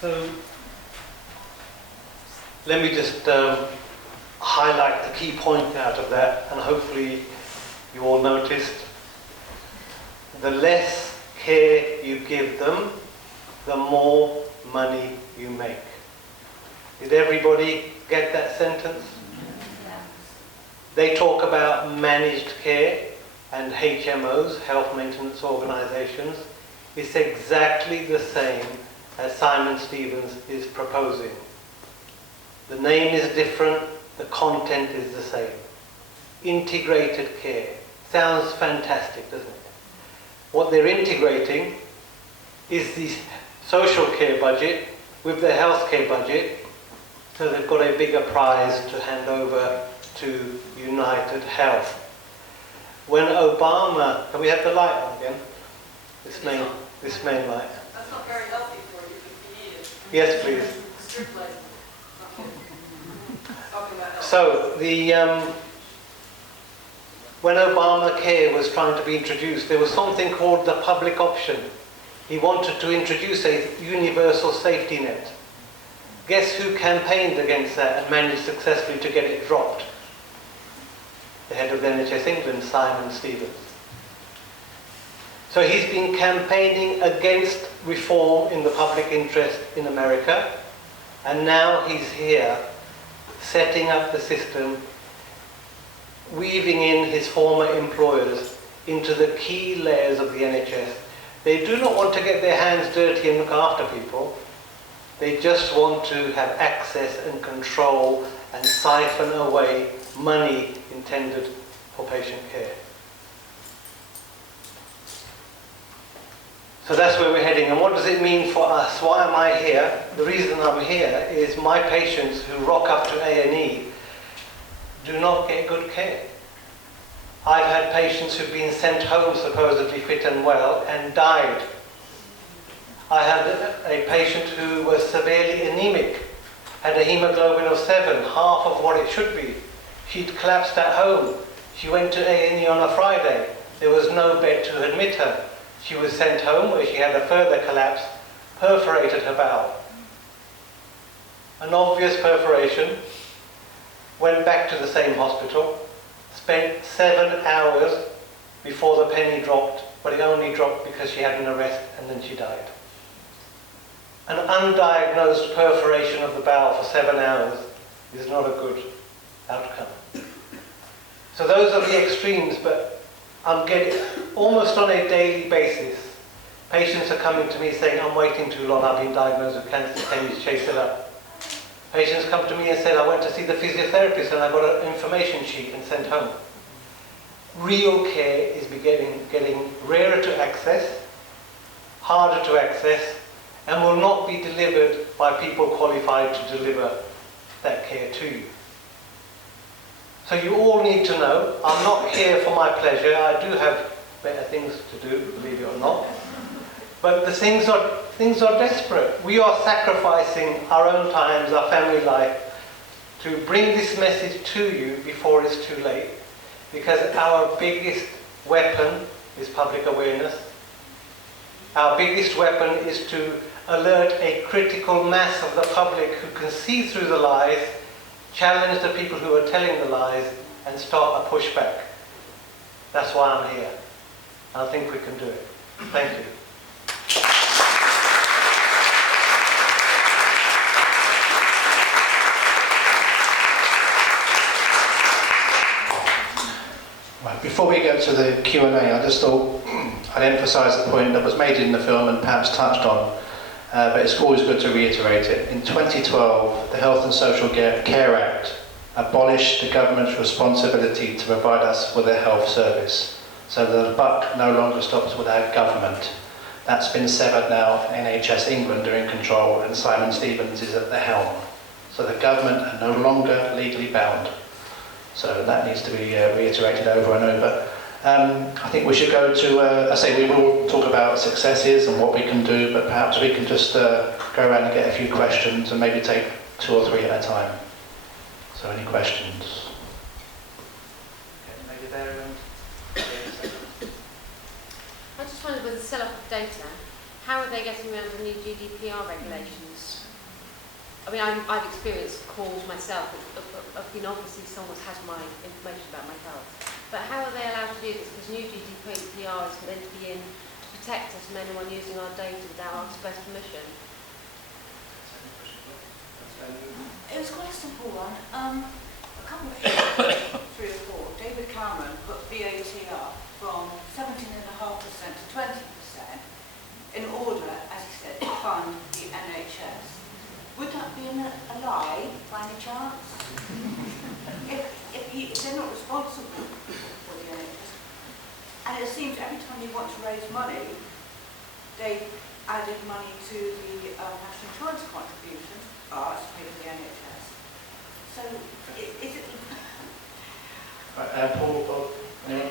So let me just highlight the key point out of that, and hopefully you all noticed. The less care you give them, the more money you make. Did everybody get that sentence? They talk about managed care and HMOs, health maintenance organisations. It's exactly the same as Simon Stevens is proposing. The name is different, the content is the same. Integrated care. Sounds fantastic, doesn't it? What they're integrating is the social care budget with the healthcare budget, so they've got a bigger prize to hand over to United Health. When Obama, can we have the light on again? This main light. That's not very healthy for you, if you need it. Yes, please. Strip light. Talking about health. So when Obamacare was trying to be introduced, there was something called the public option. He wanted to introduce a universal safety net. Guess who campaigned against that and managed successfully to get it dropped? The head of the NHS England, Simon Stevens. So he's been campaigning against reform in the public interest in America, and now he's here setting up the system, weaving in his former employers into the key layers of the NHS. They do not want to get their hands dirty and look after people. They just want to have access and control and siphon away money intended for patient care. So that's where we're heading. And what does it mean for us? Why am I here? The reason I'm here is my patients who rock up to A&E do not get good care. I've had patients who've been sent home supposedly fit and well and died. I had a patient who was severely anemic, had a hemoglobin of 7, half of what it should be. She'd collapsed at home. She went to A&E on a Friday. There was no bed to admit her. She was sent home where she had a further collapse, perforated her bowel. An obvious perforation, went back to the same hospital, spent 7 hours before the penny dropped, but it only dropped because she had an arrest and then she died. An undiagnosed perforation of the bowel for 7 hours is not a good outcome. So those are the extremes, but I'm getting, almost on a daily basis, patients are coming to me saying, I'm waiting too long, I've been diagnosed with cancer, can you chase it up? Patients come to me and say, I went to see the physiotherapist and I got an information sheet and sent home. Real care is getting rarer to access, harder to access, and will not be delivered by people qualified to deliver that care to you. So you all need to know, I'm not here for my pleasure. I do have better things to do, believe it or not. But the things are desperate. We are sacrificing our own times, our family life, to bring this message to you before it's too late. Because our biggest weapon is public awareness. Our biggest weapon is to alert a critical mass of the public who can see through the lies, challenge the people who are telling the lies, and start a pushback. That's why I'm here. I think we can do it. Thank you. Right, before we go to the Q&A, I just thought I'd emphasise the point that was made in the film and perhaps touched on, but it's always good to reiterate it. In 2012, the Health and Social Care Act abolished the government's responsibility to provide us with a health service. So the buck no longer stops with our government. That's been severed now. NHS England are in control and Simon Stevens is at the helm. So the government are no longer legally bound. So that needs to be reiterated over and over. I think we should go to, I say we will talk about successes and what we can do, but perhaps we can just go around and get a few questions and maybe take 2 or 3 at a time. So any questions? Okay, maybe there. I just wondered with the sell-off of data, how are they getting around the new GDPR regulations? I mean, I've experienced calls myself of obviously someone's had my information about my health. But how are they allowed to do this? Because new GDPR is meant to be in to protect us from anyone using our data without our express permission. It was quite a simple one. A couple of years, 3 or 4, David Cameron put VAT up from 17.5% to 20% in order, as he said, to fund the NHS. Would that be a lie, by any chance? if they're not responsible for the NHS, and it seems every time you want to raise money, they've added money to the national insurance contributions, to pay for the NHS. So, is it... Right, Paul, Bob, anyone?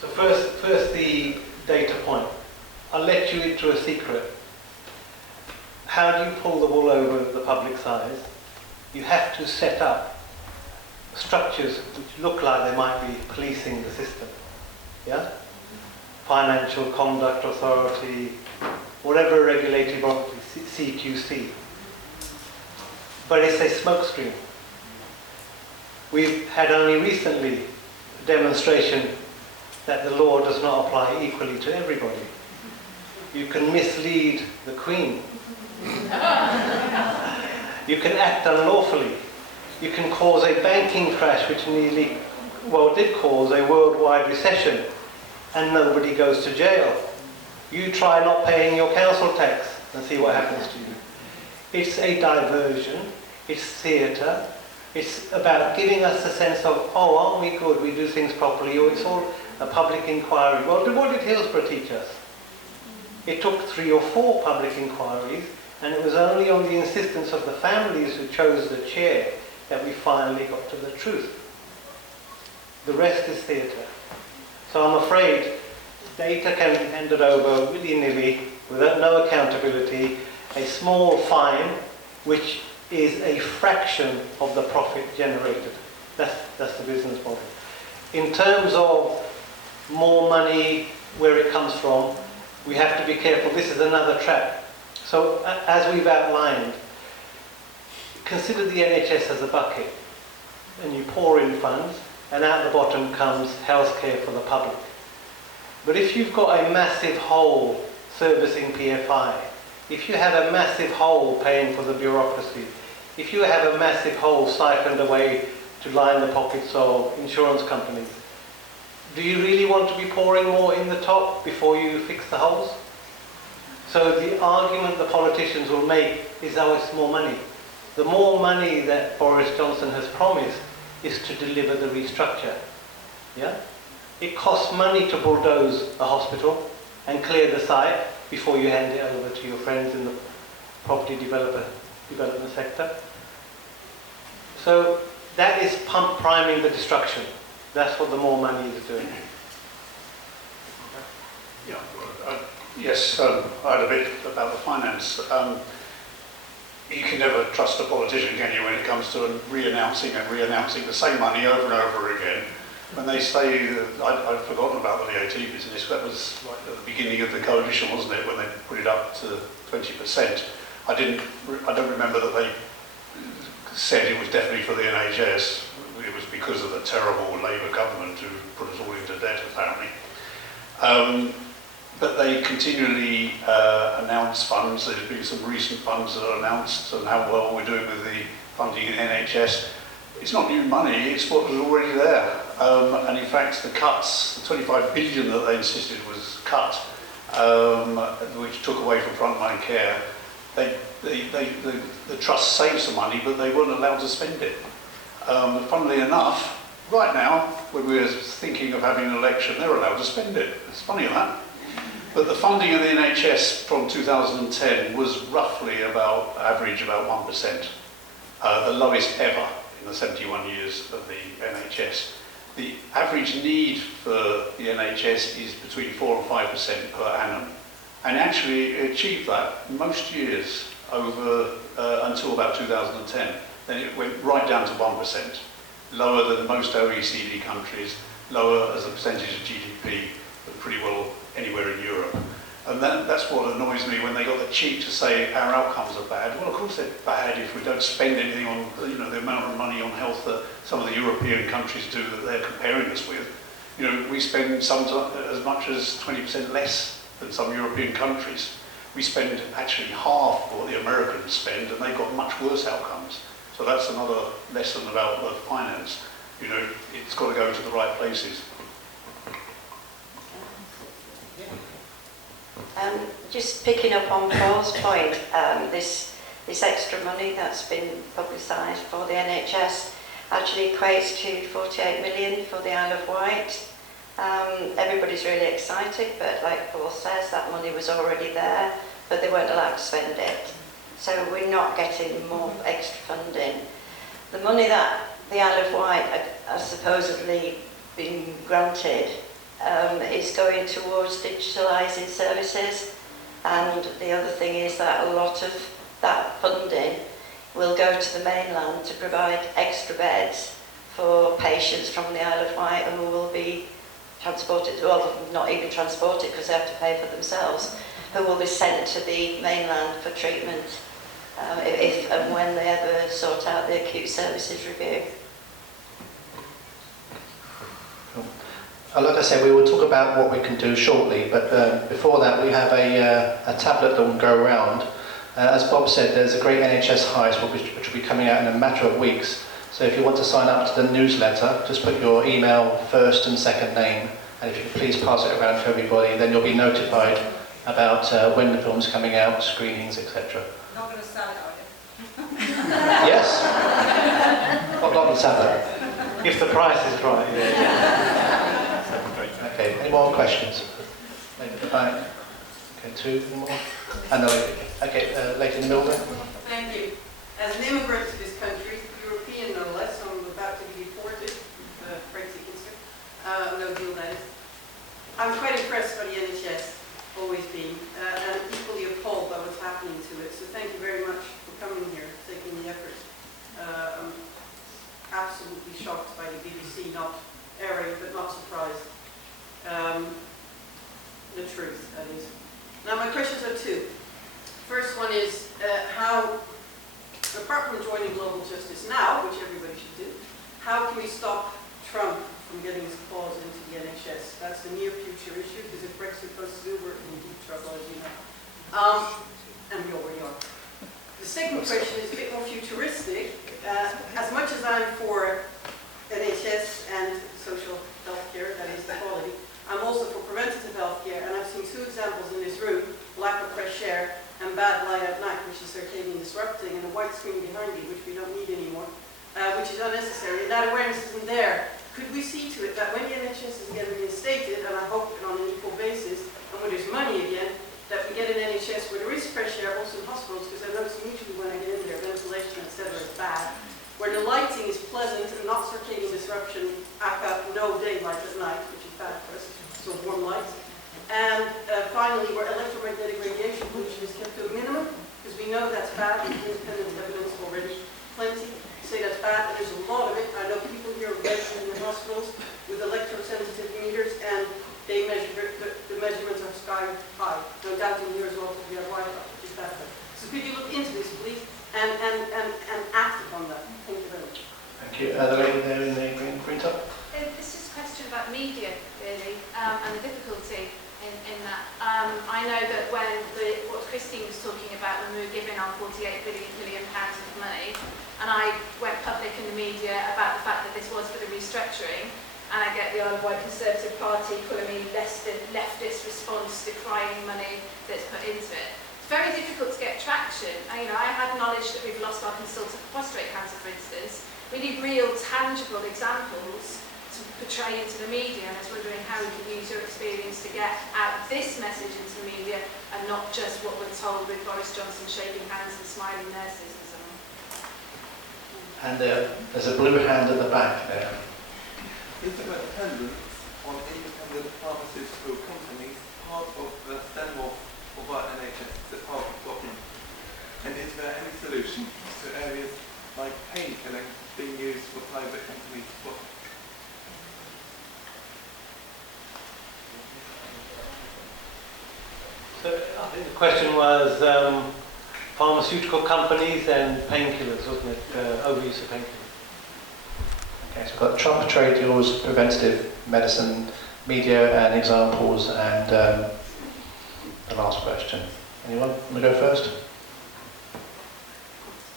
So first the data point. I'll let you into a secret. How do you pull the wool over the public's eyes? You have to set up structures which look like they might be policing the system. Yeah? Financial Conduct Authority, whatever regulated body, CQC. But it's a smokescreen. We've had only recently a demonstration that the law does not apply equally to everybody. You can mislead the Queen. You can act unlawfully. You can cause a banking crash which did cause a worldwide recession, and nobody goes to jail. You try not paying your council tax and see what happens to you. It's a diversion, it's theatre, it's about giving us a sense of, oh, aren't we good, we do things properly, or it's all a public inquiry. Well, what did Hillsborough teach us? It took 3 or 4 public inquiries, and it was only on the insistence of the families who chose the chair that we finally got to the truth. The rest is theatre. So I'm afraid data can be handed over willy-nilly, without no accountability, a small fine, which is a fraction of the profit generated. That's the business model. In terms of more money, where it comes from, we have to be careful. This is another trap. So, as we've outlined, consider the NHS as a bucket, and you pour in funds, and out the bottom comes healthcare for the public. But if you've got a massive hole servicing PFI, if you have a massive hole paying for the bureaucracy, if you have a massive hole siphoned away to line the pockets of insurance companies, do you really want to be pouring more in the top before you fix the holes? So the argument the politicians will make is, oh, it's more money. The more money that Boris Johnson has promised is to deliver the restructure. Yeah? It costs money to bulldoze a hospital and clear the site before you hand it over to your friends in the property development sector. So that is priming the destruction. That's what the more money is doing. Yeah, yes, I had a bit about the finance. You can never trust a politician, can you, when it comes to re-announcing the same money over and over again. When they say, I'd forgotten about the VAT business, that was like at the beginning of the coalition, wasn't it, when they put it up to 20%. I don't remember that they said it was definitely for the NHS. It was because of the terrible Labour government who put us all into debt, apparently. But they continually announce funds. There's been some recent funds that are announced, and how well we're doing with the funding in NHS. It's not new money, it's what was already there. And in fact, the cuts, the 25 billion that they insisted was cut, which took away from frontline care, the trust saved some money, but they weren't allowed to spend it. Funnily enough, right now, when we're thinking of having an election, they're allowed to spend it. It's funny, that. But the funding of the NHS from 2010 was roughly average about 1%. The lowest ever in the 71 years of the NHS. The average need for the NHS is between 4 and 5% per annum. And actually it achieved that most years over until about 2010. Then it went right down to 1%, lower than most OECD countries, lower as a percentage of GDP, but pretty well anywhere in Europe. And that's what annoys me when they got the cheek to say our outcomes are bad. Well, of course they're bad if we don't spend anything on, you know, the amount of money on health that some of the European countries do that they're comparing us with. You know, we spend sometimes as much as 20% less than some European countries. We spend actually half what the Americans spend, and they've got much worse outcomes. So that's another lesson about the finance. You know, it's got to go to the right places. Just picking up on Paul's point, this extra money that's been publicised for the NHS actually equates to 48 million for the Isle of Wight. Everybody's really excited, but like Paul says, that money was already there, but they weren't allowed to spend it. So we're not getting more extra funding. The money that the Isle of Wight has supposedly been granted is going towards digitalising services, and the other thing is that a lot of that funding will go to the mainland to provide extra beds for patients from the Isle of Wight who will be transported, well, not even transported because they have to pay for themselves, who will be sent to the mainland for treatment if and when they ever sort out the acute services review. Like I said, we will talk about what we can do shortly, but before that we have a tablet that will go around. As Bob said, there's a Great NHS Heist which will be coming out in a matter of weeks. So if you want to sign up to the newsletter, just put your email, first and second name, and if you could please pass it around to everybody, then you'll be notified about when the film's coming out, screenings, etc. Not going to sell it, are you? Yes? Not on Saturday. If the price is right, yeah. Okay, any more questions? Lady at the back. Okay, two more. And the lady. Okay, lady in the middle there. Thank you. As an immigrant to this country, European no less, I'm about to be deported, Brexit history, no deal that is. I'm quite impressed by the NHS, always been, and equally appalled by what's happening to it. So thank you very much for coming here, taking the effort. I'm absolutely shocked by the BBC, not airing, but not surprised. The truth, that is. Now my questions are two. First one is how, apart from joining global justice now, which everybody should do, how can we stop Trump from getting his claws into the NHS? That's the near future issue, because if Brexit goes through, we're in deep trouble, as you know. And we already are. The second question is a bit more futuristic. As much as I'm for NHS and social health care, that is the quality, I'm also for preventative health care, and I've seen two examples in this room, lack of fresh air and bad light at night, which is circadian disrupting, and a white screen behind you, which we don't need anymore, which is unnecessary, and that awareness isn't there. Could we see to it that when the NHS is again reinstated, and I hope on an equal basis, and when there's money again, that we get an NHS where there is fresh air also in hospitals, because I notice usually when I get in there, ventilation, etc. is bad, where the lighting is pleasant and not circadian disruption, no daylight at night, which is bad for us, so warm lights. And finally, where electromagnetic radiation pollution is kept to a minimum, because we know that's bad, there's independent evidence already, plenty, say that's bad, and there's a lot of it. I know people here are working in the hospitals with electrosensitive meters, and they measure, the measurements are sky high. No doubt in here as well, because we have Wi-Fi, which is bad. So could you look into this, please, and act upon that? Thank you very much. Thank you. The lady there in the green top. This is a question about media, really, and the difficulty in that. I know that when what Christine was talking about when we were given our £48 billion of money, and I went public in the media about the fact that this was for the restructuring, and I get the Isle of Wight Conservative Party calling me leftist response decrying money that's put into it. It's very difficult to get traction. I had knowledge that we've lost our consultant for prostate cancer, for instance. We need real, tangible examples to portray into the media, and I was wondering how we could use your experience to get out this message into the media and not just what we're told with Boris Johnson shaking hands and smiling nurses and so on. And there's a blue hand at the back there. Is there a dependence on independent pharmaceutical companies part of the STEMOF or by NHS? Is it part of the problem? And is there any solution to areas like painkilling being used for private companies to work? So think the question was pharmaceutical companies and painkillers, wasn't it? Overuse of painkillers. Okay, so we've got Trump trade deals, preventative medicine, media and examples, and the last question. Anyone want to go first?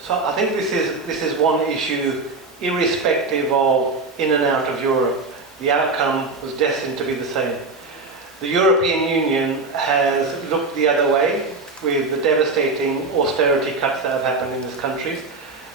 So I think this is one issue, irrespective of in and out of Europe. The outcome was destined to be the same. The European Union has looked the other way with the devastating austerity cuts that have happened in this country.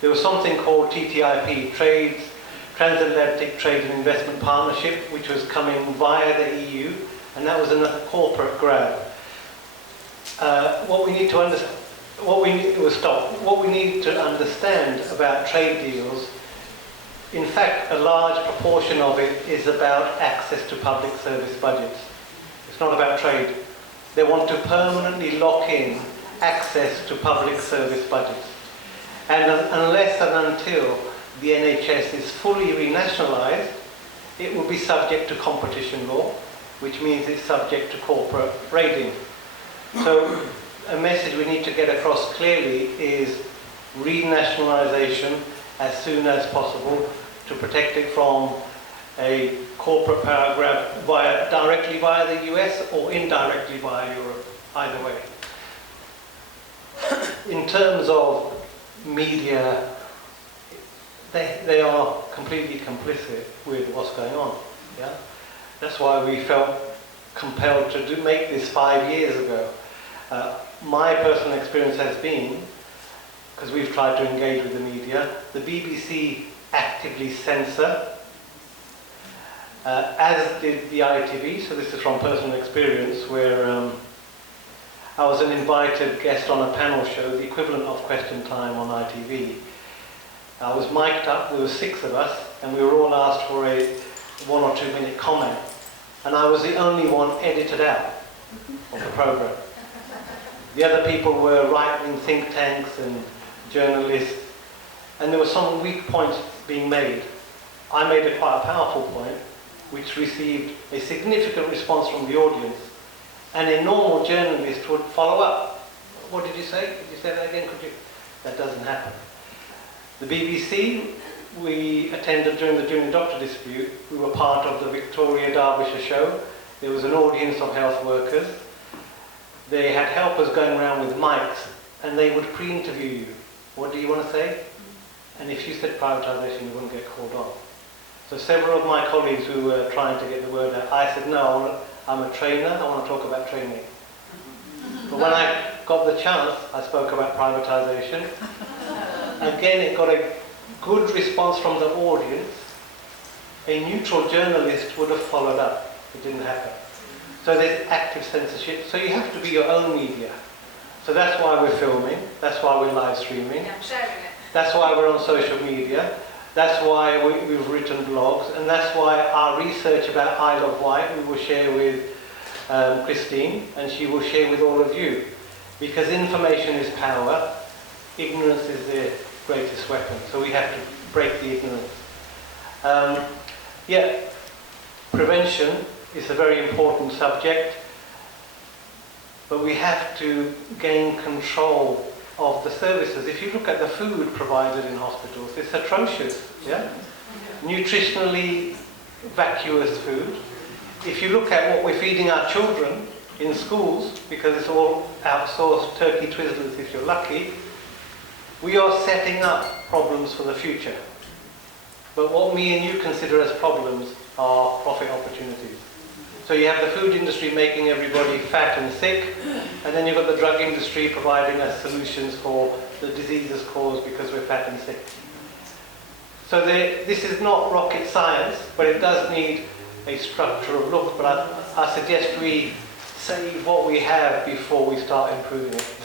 There was something called TTIP, Transatlantic Trade and Investment Partnership, which was coming via the EU, and that was a corporate grab. What we need to understand about trade deals, in fact, a large proportion of it is about access to public service budgets. It's not about trade. They want to permanently lock in access to public service budgets. And unless and until the NHS is fully renationalised, it will be subject to competition law, which means it's subject to corporate raiding. So a message we need to get across clearly is renationalisation as soon as possible to protect it from a corporate power grab directly via the US or indirectly via Europe, either way. In terms of media, they are completely complicit with what's going on. Yeah? That's why we felt compelled to make this 5 years ago. My personal experience has been, because we've tried to engage with the media, the BBC actively censor, as did the ITV, so this is from personal experience, where I was an invited guest on a panel show, the equivalent of Question Time on ITV. I was mic'd up, there were 6 of us, and we were all asked for a 1 or 2 minute comment, and I was the only one edited out of the programme. The other people were right-wing think tanks and journalists, and there were some weak points being made. I made quite a powerful point, which received a significant response from the audience, and a normal journalist would follow up. What did you say? Did you say that again? Could you? That doesn't happen. The BBC, we attended during the junior doctor dispute. We were part of the Victoria Derbyshire show. There was an audience of health workers. They had helpers going around with mics, and they would pre-interview you. What do you want to say? And if you said privatisation, you wouldn't get called on. So several of my colleagues who were trying to get the word out, I said, no, I'm a trainer, I want to talk about training. But when I got the chance, I spoke about privatisation. Again, it got a good response from the audience. A neutral journalist would have followed up. It didn't happen. So there's active censorship. So you have to be your own media. So that's why we're filming. That's why we're live streaming. Yeah, I'm sharing it. That's why we're on social media. That's why we've written blogs. And that's why our research about Isle of Wight we will share with Christine, and she will share with all of you. Because information is power. Ignorance is their greatest weapon. So we have to break the ignorance. Prevention is a very important subject, but we have to gain control of the services. If you look at the food provided in hospitals, it's atrocious, yeah? Nutritionally vacuous food. If you look at what we're feeding our children in schools, because it's all outsourced turkey twizzlers if you're lucky, we are setting up problems for the future. But what me and you consider as problems are profit opportunities. So you have the food industry making everybody fat and sick, and then you've got the drug industry providing us solutions for the diseases caused because we're fat and sick. So this is not rocket science, but it does need a structural look. But I suggest we save what we have before we start improving it.